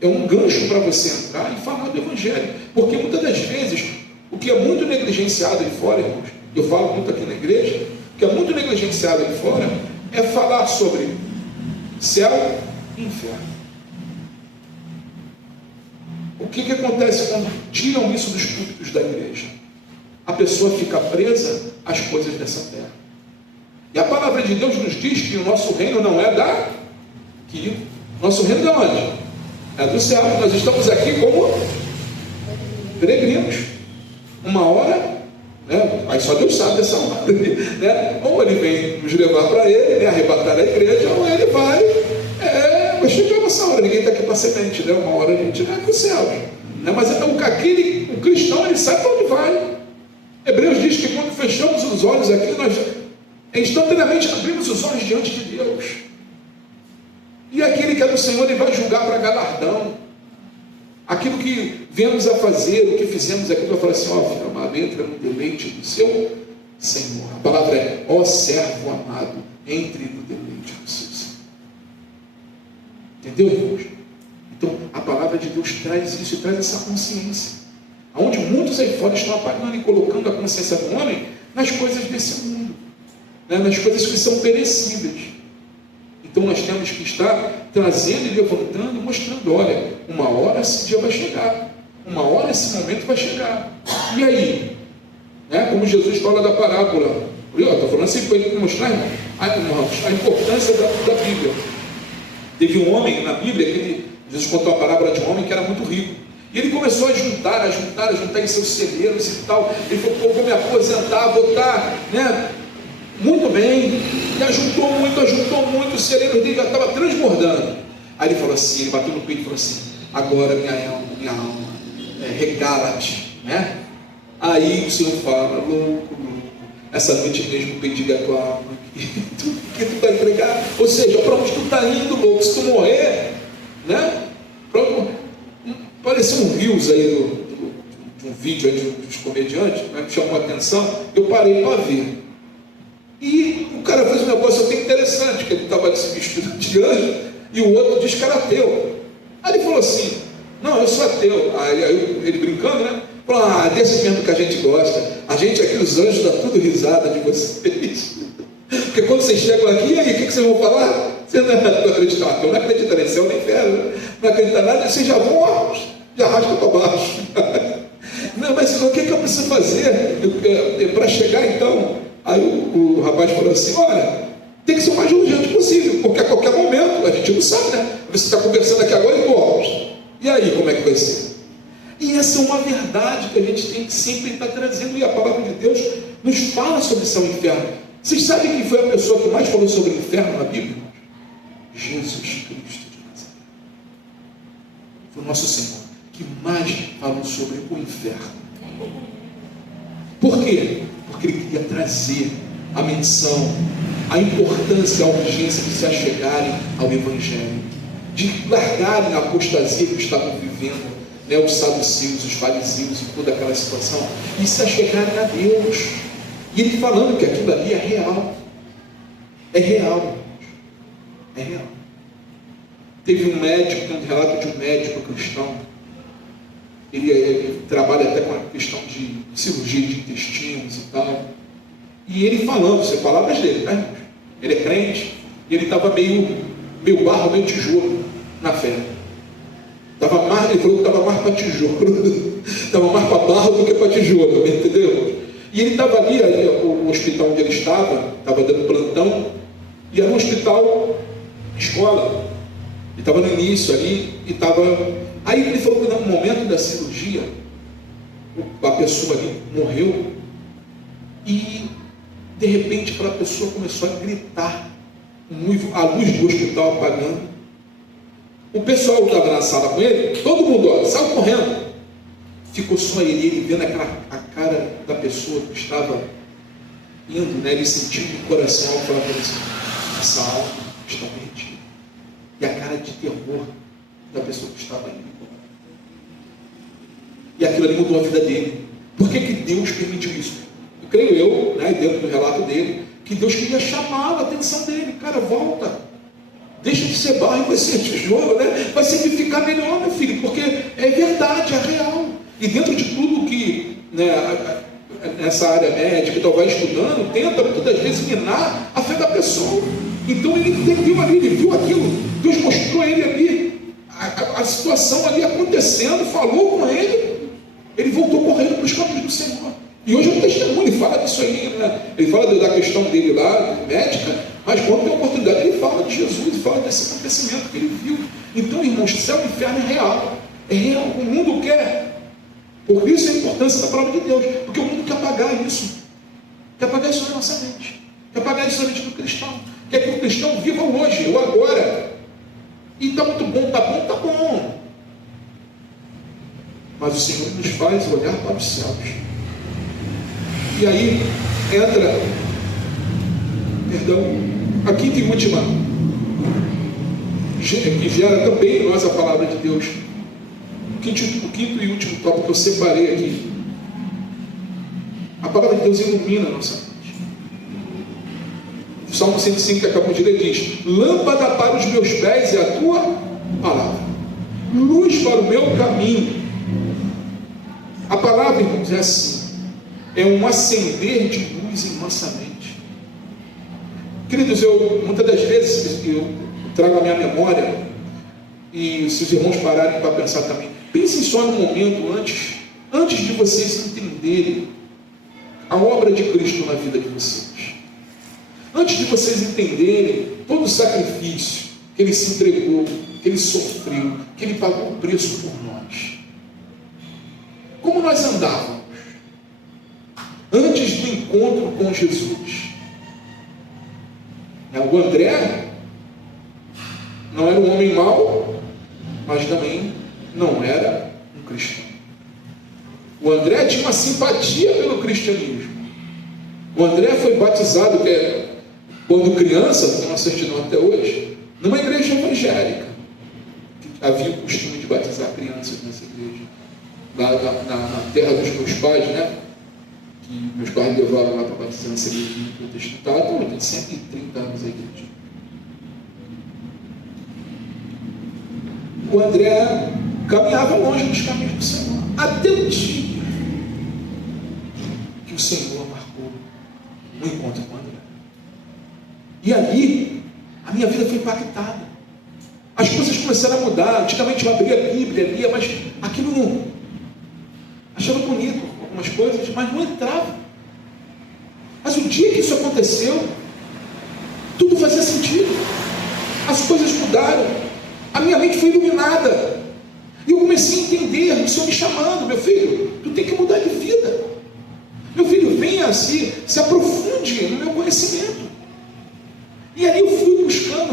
É um gancho para você entrar e falar do Evangelho. Porque muitas das vezes, o que é muito negligenciado aí fora, irmãos, eu falo muito aqui na igreja, o que é muito negligenciado aí fora é falar sobre céu e inferno. O que acontece quando tiram isso dos púlpitos da igreja? A pessoa fica presa às coisas dessa terra. E a palavra de Deus nos diz que o nosso reino não é daqui. Nosso reino é onde? É do céu. Nós estamos aqui como peregrinos. Uma hora, né? Aí só Deus sabe dessa hora, né? Ou ele vem nos levar para ele, né? Arrebatar a igreja, ou ele vai chegar nessa hora. Ninguém está aqui para semente, né? Uma hora a gente vai para o céu, né? Mas então, o cristão, ele sabe para onde vai. Hebreus diz que quando fechamos os olhos aqui, nós instantaneamente abrimos os olhos diante de Deus. E aquele que é do Senhor, ele vai julgar para galardão. Aquilo que viemos a fazer, o que fizemos aqui, vai falar assim: ó, filho amado, entra no deleite do seu Senhor. A palavra é: ó servo amado, entre no deleite do seu Senhor. Entendeu, irmãos? Então, a palavra de Deus traz isso e traz essa consciência. Onde muitos aí fora estão apagando e colocando a consciência do homem nas coisas desse mundo, né? Nas coisas que são perecíveis. Então nós temos que estar trazendo e levantando, mostrando: olha, uma hora esse dia vai chegar, uma hora esse momento vai chegar. E aí? Né? Como Jesus fala da parábola, estou falando assim para ele mostrar, irmão, a importância da Bíblia. Teve um homem na Bíblia que Jesus contou a parábola de um homem que era muito rico. E ele começou a juntar em seus celeiros e tal. Ele falou: pô, vou me aposentar, vou estar, né, muito bem. E ajuntou muito, o celeiro dele já estava transbordando. Aí ele falou assim, ele bateu no peito e falou assim: agora minha alma, regala-te, né? Aí o Senhor fala: louco, essa noite mesmo bendiga a tua alma, que tu vai entregar. Ou seja, para onde tu está indo, louco? Se tu morrer, né? Apareceu um Reels aí de um vídeo aí dos comediantes, né, que chamou a atenção. Eu parei para ver. E o cara fez um negócio até interessante, que ele estava vestido de anjo e o outro diz que era ateu. Aí ele falou assim: não, eu sou ateu. Aí ele brincando, né? Falou: desse mesmo que a gente gosta. A gente aqui, os anjos, dá tudo risada de vocês. Porque quando vocês chegam aqui, e aí, o que vocês vão falar? Você não acredita, ateu não acredita nem céu nem inferno, não acredita nada, vocês já vão, já arrastam para baixo. Não, mas o que eu preciso fazer para chegar então? Aí o rapaz falou assim: olha, tem que ser o mais urgente possível, porque a qualquer momento, a gente não sabe, né? Você está conversando aqui agora e aí, como é que vai ser? E essa é uma verdade que a gente tem que sempre estar trazendo, e a palavra de Deus nos fala sobre céu e inferno. Vocês sabem quem foi a pessoa que mais falou sobre o inferno na Bíblia? Jesus Cristo de Nazaré. Foi o nosso Senhor que mais falou sobre o inferno. Por quê? Porque ele queria trazer a menção, a importância, a urgência de se achegarem ao Evangelho, de largarem a apostasia que estavam vivendo, né, os saduceus, os fariseus e toda aquela situação, e se achegarem a Deus. E ele falando que aquilo ali é real. É real. É real. Teve um médico, tem um relato de um médico cristão. Ele trabalha até com a questão de cirurgia de intestinos e tal. E ele falando, isso é palavras dele, né? Ele é crente, e ele estava meio barro, meio tijolo na fé. Ele falou que estava mais para tijolo. Estava mais para barro do que para tijolo, entendeu? E ele estava ali, o hospital onde ele estava dando plantão, e era um hospital escola. Ele estava no início ali, e estava... Aí ele falou que no momento da cirurgia, a pessoa ali morreu, e de repente aquela pessoa começou a gritar, a luz do hospital apagando. O pessoal que estava na sala com ele, todo mundo saiu correndo. Ficou só ele vendo a cara da pessoa que estava indo, né? Ele sentiu no coração falar para ele assim: essa alma está perdida. E a cara de terror da pessoa que estava ali. E aquilo ali mudou a vida dele. Por que Deus permitiu isso? Eu creio dentro do relato dele, que Deus queria chamar a atenção dele. Cara, volta. Deixa de ser barro e vai ser tijolo, vai se edificar melhor, meu filho, porque é verdade, é real. E dentro de tudo que nessa área médica, então vai estudando, tenta muitas das vezes minar a fé da pessoa. Então ele entendeu ali, ele viu aquilo, Deus mostrou a ele ali, a situação ali acontecendo, falou com ele voltou correndo para os caminhos do Senhor. E hoje é um testemunho, ele fala disso aí, ele fala da questão dele lá, médica, mas quando tem oportunidade, ele fala de Jesus, ele fala desse acontecimento que ele viu. Então, irmãos, céu e inferno é real, o mundo quer. Por isso a importância da palavra de Deus, porque o mundo quer apagar isso, na nossa mente, quer apagar isso na mente do cristão, quer que o cristão viva o hoje, o agora. E está muito bom, tá bom. Mas o Senhor nos faz olhar para os céus. E aí entra, a quinta e última, que gera também em nós a palavra de Deus. O quinto e último tópico que eu separei aqui. A palavra de Deus ilumina a nossa mente. O Salmo 105 que acabamos de ler diz: lâmpada para os meus pés é a tua palavra, luz para o meu caminho. A palavra, irmãos, é assim, é um acender de luz em nossa mente. Queridos, muitas das vezes eu trago a minha memória, e se os irmãos pararem para pensar também, pensem só no momento antes de vocês entenderem a obra de Cristo na vida de vocês, antes de vocês entenderem todo o sacrifício que Ele se entregou, que Ele sofreu, que Ele pagou o preço por nós. Como nós andávamos antes do encontro com Jesus? O André não era um homem mau, mas também não era um cristão. O André tinha uma simpatia pelo cristianismo. O André foi batizado, quando criança, tem uma certidão até hoje, numa igreja evangélica. Havia o costume de batizar crianças nessa igreja. Lá na terra dos meus pais, que meus pais levaram lá para batizar nessa igreja no protestantado, tem 130 anos a igreja. O André caminhava longe dos caminhos do Senhor, até o dia que o Senhor marcou um encontro com o André. E ali, a minha vida foi impactada. As coisas começaram a mudar. Antigamente eu abria a Bíblia, lia, mas aquilo não... Achava bonito algumas coisas, mas não entrava. Mas o dia que isso aconteceu, tudo fazia sentido. As coisas mudaram. A minha mente foi iluminada. E eu comecei a entender o Senhor me chamando: meu filho, tu tem que mudar de vida. Meu filho, venha se aprofunde no meu conhecimento. E aí eu fui buscando.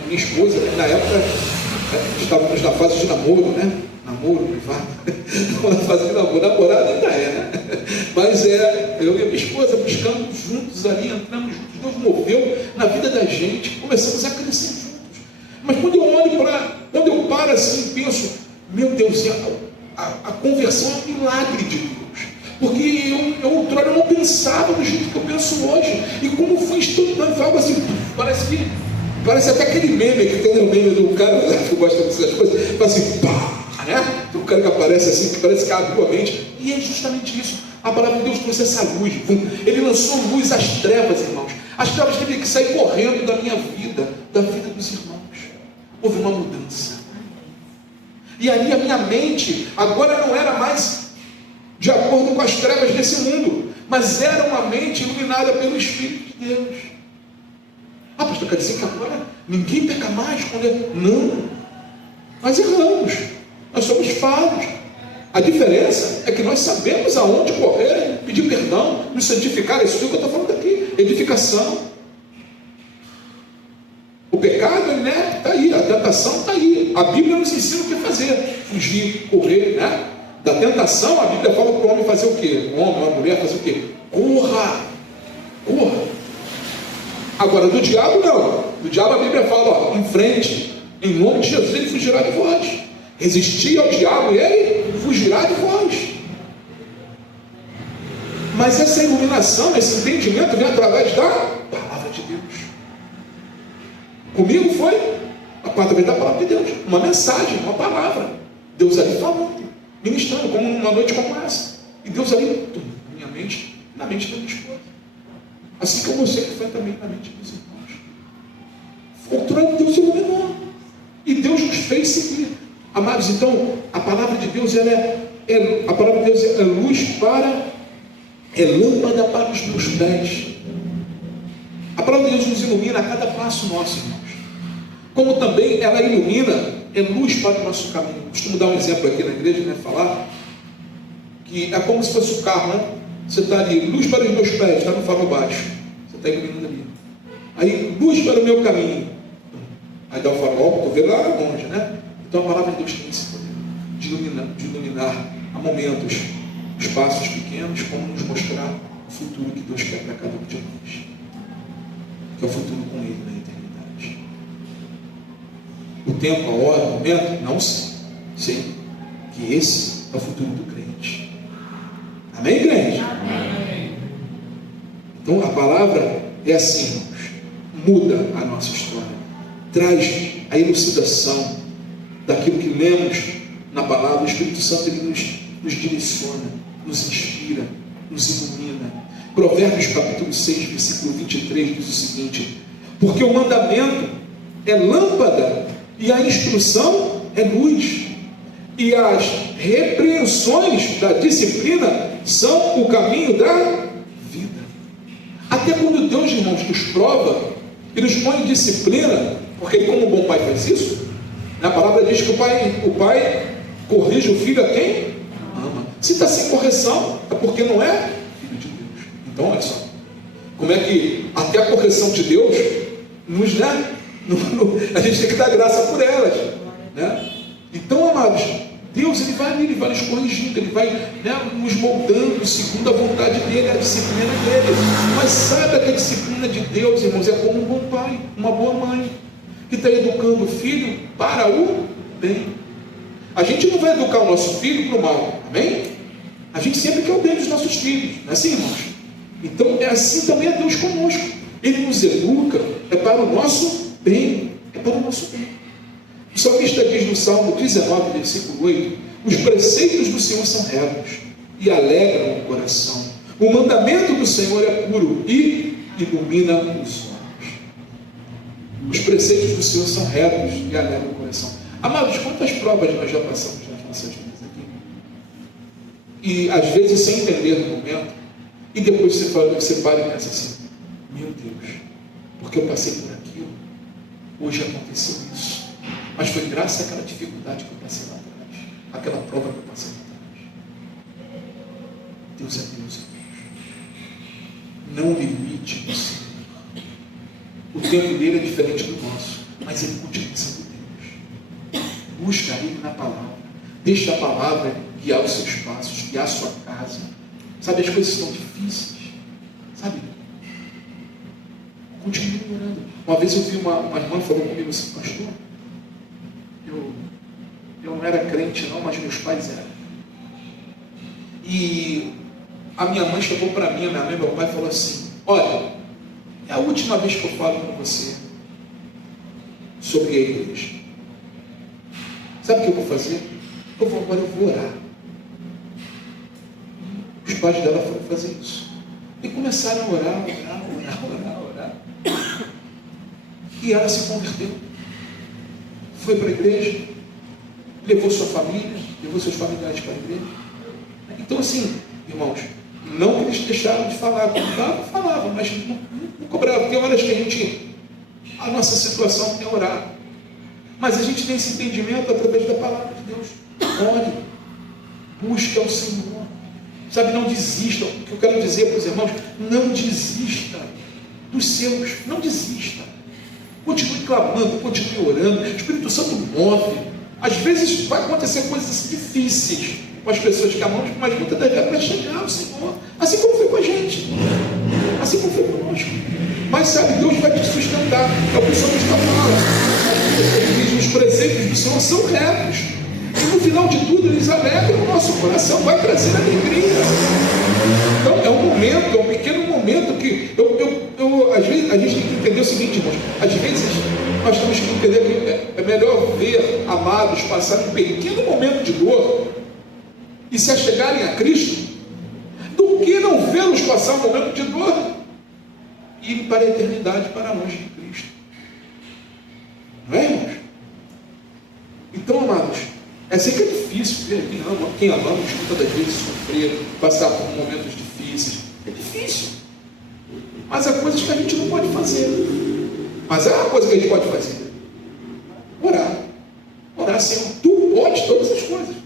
A minha esposa, na época, estávamos na fase de namoro, namoro privado, na fase de namoro, namorado ainda mas eu e a minha esposa buscando juntos ali, entramos juntos, Deus moveu na vida da gente, começamos a crescer juntos. Mas quando eu paro assim, penso, meu Deus, a conversão é um milagre de Deus, porque eu outrora não pensava do jeito que eu penso hoje, e como foi instantâneo, algo assim, parece até aquele meme que tem um meme do cara que gosta dessas coisas, fala assim, pá! O cara que aparece assim, que parece que abriu a mente, e é justamente isso. A palavra de Deus trouxe essa luz. Ele lançou luz às trevas, irmãos. As trevas teve que sair correndo da minha vida, da vida dos irmãos. Houve uma mudança. E aí a minha mente agora não era mais de acordo com as trevas desse mundo, mas era uma mente iluminada pelo Espírito de Deus. Pastor, quer dizer que agora ninguém peca mais quando Não, nós erramos. Nós somos falhos. A diferença é que nós sabemos aonde correr, pedir perdão, nos santificar. Isso é o que eu estou falando aqui. Edificação. O pecado, está aí. A tentação está aí. A Bíblia nos ensina o que fazer. Fugir, correr, Da tentação, a Bíblia fala para o homem fazer o quê? O homem, a mulher fazer o quê? Corra. Agora, do diabo não. Do diabo a Bíblia fala, ó, em frente, em nome de Jesus, ele fugirá de vós. Resistir ao diabo e ele fugirá de vós. Mas essa iluminação, esse entendimento vem através da palavra de Deus. Comigo foi através da palavra de Deus. Uma mensagem, uma palavra. Deus ali falando, ministrando, como uma noite como essa. E Deus ali, na minha mente, na mente da minha esposa. Assim como eu sei que foi também na mente dos irmãos. O trono de Deus iluminou. E Deus nos fez seguir. Amados, então, a palavra de Deus, a palavra de Deus é luz é lâmpada para os meus pés. A palavra de Deus nos ilumina a cada passo nosso, irmãos. Como também ela ilumina, é luz para o nosso caminho. Costumo dar um exemplo aqui na igreja, né? Falar que é como se fosse o carro, né? Você está ali, luz para os meus pés, está no farol baixo. Você está iluminando ali. Aí, luz para o meu caminho. Aí dá o farol, estou vendo lá longe, né? Então a palavra de Deus tem esse poder de iluminar a momentos, os passos pequenos, como nos mostrar o futuro que Deus quer para cada um de nós. Que é o futuro com Ele na eternidade. O tempo, a hora, o momento, não sei. Sei que esse é o futuro do crente. Amém, crente? Amém. Então a palavra é assim, irmãos, muda a nossa história, traz a elucidação daquilo que lemos na palavra. O Espírito Santo ele nos direciona, nos inspira, nos ilumina. Provérbios capítulo 6, versículo 23 diz o seguinte: porque o mandamento é lâmpada e a instrução é luz, e as repreensões da disciplina são o caminho da vida. Até quando Deus, irmãos, nos prova e nos põe em disciplina, porque como o bom pai faz isso, a palavra diz que o pai corrige o filho a quem ama. Se está sem correção, é porque não é filho de Deus. Então, olha só, como é que até a correção de Deus nos, né? A gente tem que dar graça por elas, né? Então, amados, Deus ele vai nos corrigindo, ele vai, né, nos moldando segundo a vontade dele, a disciplina dele. Mas saiba que a disciplina de Deus, irmãos, é como um bom pai, uma boa mãe, que está educando o filho para o bem. A gente não vai educar o nosso filho para o mal, amém? A gente sempre quer o bem dos nossos filhos, não é assim, irmãos? Então é assim também é Deus conosco. Ele nos educa, é para o nosso bem, é para o nosso bem. O salmista diz no Salmo 19, versículo 8: os preceitos do Senhor são retos e alegram o coração. O mandamento do Senhor é puro e ilumina os olhos. Os preceitos do Senhor são retos e alegram o coração. Amados, quantas provas nós já passamos nas nossas vidas aqui? E às vezes sem entender no momento, e depois você para e pensa assim: meu Deus, porque eu passei por aquilo, hoje aconteceu isso. Mas foi graças àquela dificuldade que eu passei lá atrás, aquela prova que eu passei lá atrás. Deus é Deus, irmãos. Não limite o Senhor. O tempo dele é diferente do nosso, mas ele continua sendo Deus. Busca ele na palavra. Deixa a palavra guiar os seus passos, guiar a sua casa. Sabe, as coisas são difíceis. Sabe? Continue orando. Uma vez eu vi uma irmã falou comigo assim: pastor, eu não era crente não, mas meus pais eram. E a minha mãe chegou para mim, a minha mãe e meu pai falou assim: olha, é a última vez que eu falo com você sobre a igreja. Sabe o que eu vou fazer? Agora eu vou orar. Os pais dela foram fazer isso. E começaram a orar. E ela se converteu. Foi para a igreja, levou sua família, levou seus familiares para a igreja. Então assim, irmãos, não que eles deixaram de falar, falavam, mas não cobravam. Tem horas que a nossa situação é orar. Mas a gente tem esse entendimento através da palavra de Deus. Ore, busque ao Senhor. Sabe, não desista. O que eu quero dizer para os irmãos: não desista dos seus, não desista. Continue clamando, continue orando. O Espírito Santo move. Às vezes vai acontecer coisas difíceis com as pessoas que amamos, mas muitas das vezes vai chegar ao Senhor, assim como foi com a gente. assim como foi conosco. Mas sabe, Deus vai te sustentar. É o que o salmista fala. Ele diz: os preceitos do Senhor são retos. E no final de tudo, eles alegram o nosso coração, vai trazer alegria. Então, é um momento, é um pequeno momento que às vezes, a gente tem que entender o seguinte, irmãos: às vezes nós temos que entender que é melhor ver amados passarem um pequeno momento de dor e se achegarem a Cristo, do que não vê-los passar um momento de dor e ir para a eternidade, para longe de Cristo. Não é, irmãos? Então, amados, é assim que é difícil ver quem amamos muitas vezes sofrer, passar por momentos difíceis. É difícil. Mas há coisas que a gente não pode fazer. Mas há uma coisa que a gente pode fazer: orar. Orar, Senhor, tu podes todas as coisas.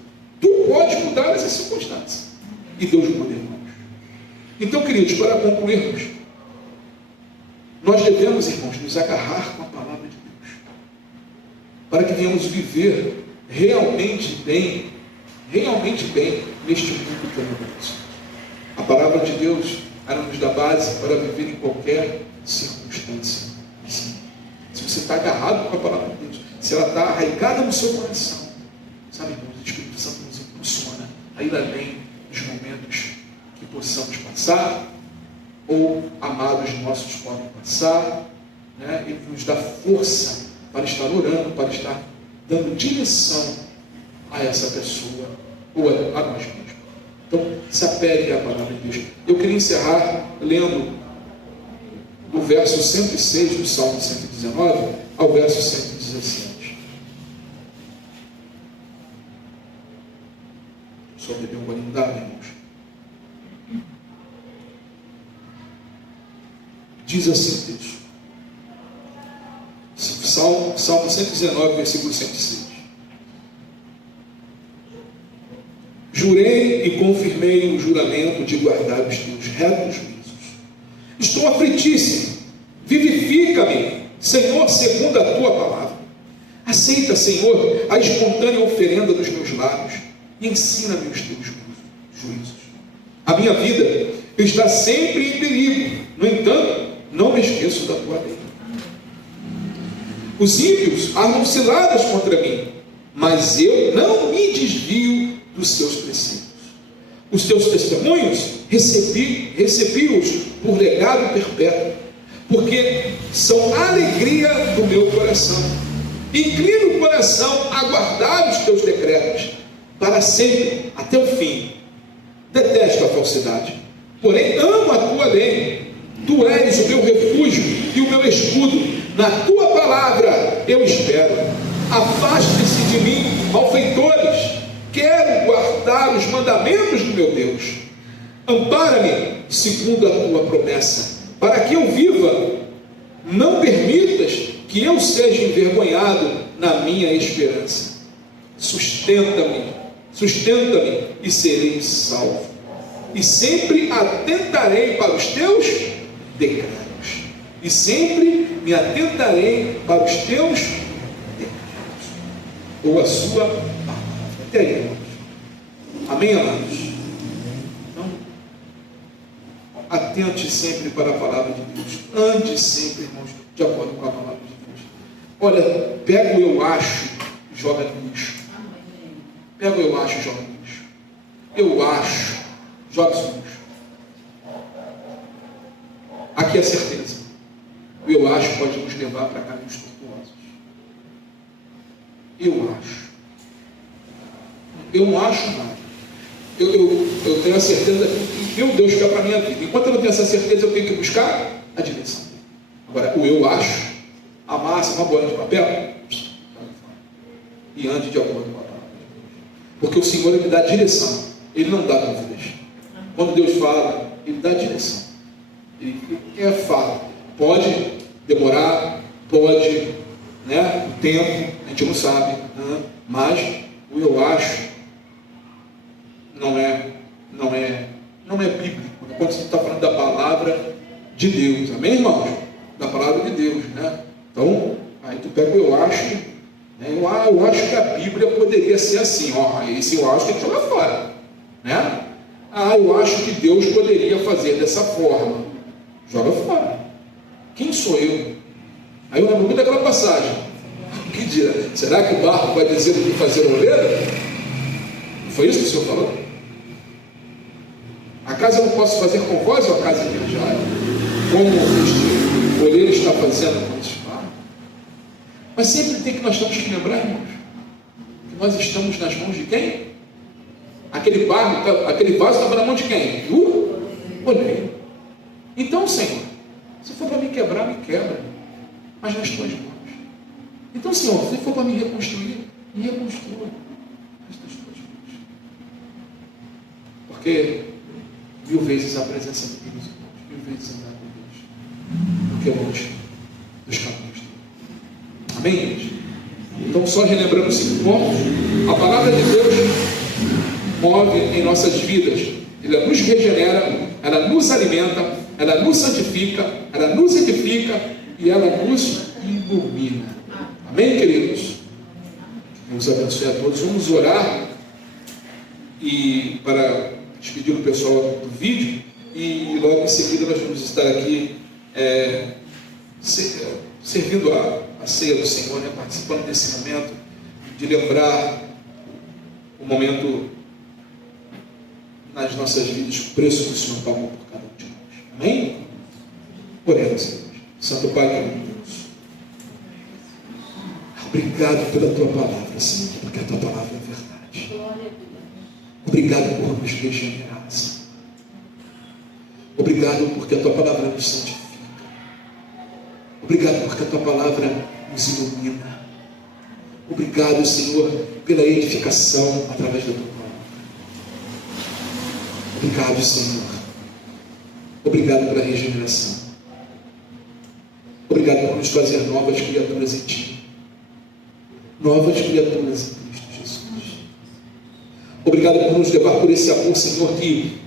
Tu podes mudar essas circunstâncias. E Deus muda, irmãos. Então, queridos, para concluirmos, nós devemos, irmãos, nos agarrar com a palavra de Deus, para que venhamos viver realmente bem neste mundo tenebroso. A palavra de Deus, ela nos dá base para viver em qualquer circunstância. Sim. Se você está agarrado com a palavra de Deus, se ela está arraigada no seu coração, sabe, irmãos, o Espírito Santo nos impulsiona a ir além dos momentos que possamos passar, ou amados nossos podem passar, né? Ele nos dá força para estar orando, para estar dando direção a essa pessoa, ou a nós mesmos. Então, se apegue à palavra de Deus. Eu queria encerrar lendo do verso 106 do Salmo 119 ao verso 117. Só beber um golinho d'água, irmãos. Diz assim o texto. Salmo 119, versículo 106. Jurei e confirmei o juramento de guardar os teus retos juízos. Estou aflitíssimo. Vivifica-me, Senhor, segundo a tua palavra. Aceita, Senhor, a espontânea oferenda dos meus lábios e ensina-me os teus juízos. A minha vida está sempre em perigo. No entanto, não me esqueço da tua lei. Os ímpios armam ciladas contra mim, mas eu não me desvio dos seus preceitos. Os teus testemunhos recebi-os por legado perpétuo, porque são a alegria do meu coração. Inclino o coração a guardar os teus decretos para sempre, até o fim. Detesto a falsidade, porém amo a tua lei. Tu és o meu refúgio e o meu escudo. Na tua palavra eu espero. Afaste-se de mim, malfeitores. Quero guardar os mandamentos do meu Deus. Ampara-me segundo a tua promessa, para que eu viva. Não permitas que eu seja envergonhado na minha esperança. Sustenta-me e serei salvo. E sempre atentarei para os teus decretos. E sempre me atentarei para os teus decretos, ou a sua palavra. Até aí, irmãos. Amém, amados? Então, atente sempre para a palavra de Deus. Ande sempre, irmãos, de acordo com a palavra de Deus. Olha, pega o eu acho e joga no lixo. Pega o eu acho e joga no lixo. Eu acho, joga isso no lixo. Aqui é a certeza. O eu acho pode nos levar para caminhos tortuosos. Eu acho. Eu não acho nada. Eu tenho a certeza que meu Deus quer para a minha vida. Enquanto eu não tenho essa certeza, eu tenho que buscar a direção. Agora, o eu acho, amassa uma bola de papel e ande de acordo com a palavra de Deus. Porque o Senhor, Ele dá direção. Ele não dá dúvidas. Quando Deus fala, Ele dá direção. Ele é fato. Pode demorar, pode, né, o tempo, a gente não sabe, né, mas o eu acho não é bíblico, quando você está falando da palavra de Deus, amém, irmãos? Da palavra de Deus, né? Então, aí tu pega o eu acho, né? Eu acho que a Bíblia poderia ser assim, ó, esse eu acho tem que jogar fora, né? Eu acho que Deus poderia fazer dessa forma. joga fora. Quem sou eu? Aí eu lembro muito daquela passagem. Que dirá? Será que o barco vai dizer o que fazer o oleiro? Não foi isso que o Senhor falou? Acaso eu não posso fazer com vós ou acaso viajar? Como este oleiro está fazendo com este barco? Mas sempre tem que nós temos que lembrar, irmãos, que nós estamos nas mãos de quem? Aquele vaso estava na mão de quem? Do oleiro. Então, Senhor, se for para me quebrar, me quebra, mas nas tuas mãos. Então, Senhor, se for para me reconstruir, me reconstrua nas tuas mãos. Porque 1000 vezes a presença de Deus, 1000 vezes andar com Deus, do que longe dos caminhos dele. Amém, gente? Então, só relembrando os 5 pontos, a palavra de Deus move em nossas vidas, ela nos regenera, ela nos alimenta, ela nos santifica, ela nos edifica e ela nos ilumina. Amém, queridos? Deus abençoe a todos. Vamos orar e para despedir o pessoal do vídeo e logo em seguida nós vamos estar aqui servindo a ceia do Senhor, né? Participando desse momento de lembrar o momento nas nossas vidas, o preço que o Senhor pagou por cada um de nós. Amém? Oremos, Senhor. Santo Pai, querido Deus, obrigado pela Tua palavra, Senhor, porque a Tua palavra é verdade. Obrigado por nos regenerar, Senhor. Obrigado porque a Tua palavra nos santifica. Obrigado porque a Tua palavra nos ilumina. Obrigado, Senhor, pela edificação através da Tua palavra. Obrigado, Senhor. Obrigado pela regeneração. Obrigado por nos fazer novas criaturas em Ti. Novas criaturas em Cristo Jesus. Obrigado por nos levar por esse amor, Senhor, que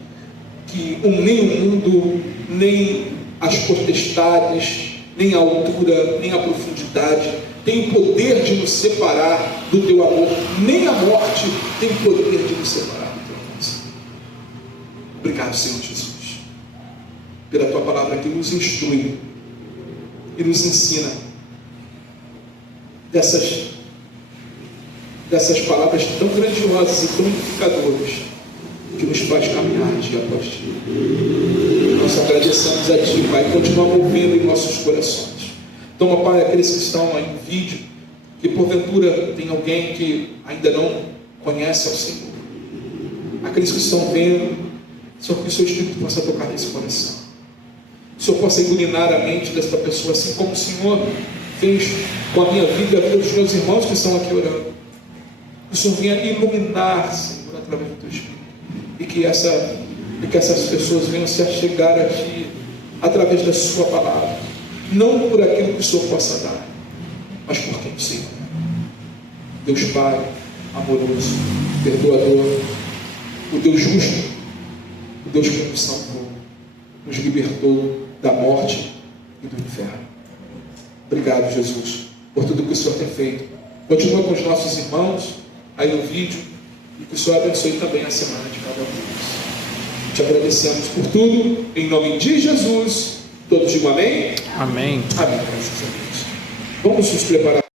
nem o mundo, nem as potestades, nem a altura, nem a profundidade tem o poder de nos separar do Teu amor. Nem a morte tem o poder de nos separar. Obrigado, Senhor Jesus, pela Tua palavra que nos instrui e nos ensina dessas palavras tão grandiosas e tão edificadoras que nos faz caminhar dia após dia. Nós agradecemos a Ti, Pai, e continua movendo em nossos corações. Toma, Pai, aqueles que estão aí no vídeo, que porventura tem alguém que ainda não conhece ao Senhor. Aqueles que estão vendo, Senhor, que o Seu Espírito possa tocar nesse coração. Que o Senhor possa iluminar a mente desta pessoa, assim como o Senhor fez com a minha vida, pelos meus irmãos que estão aqui orando. Que o Senhor venha iluminar, Senhor, através do Teu Espírito. E que essas pessoas venham se achegar a Ti através da Sua palavra. Não por aquilo que o Senhor possa dar, mas por quem o Senhor é. Deus Pai, amoroso, perdoador, o Deus justo, o Deus que nos salvou, nos libertou da morte e do inferno. Obrigado, Jesus, por tudo que o Senhor tem feito. Continua com os nossos irmãos aí no vídeo e que o Senhor abençoe também a semana de cada um deles. Te agradecemos por tudo, em nome de Jesus. Todos digam amém? Amém. Amém, graças a Deus. Vamos nos preparar.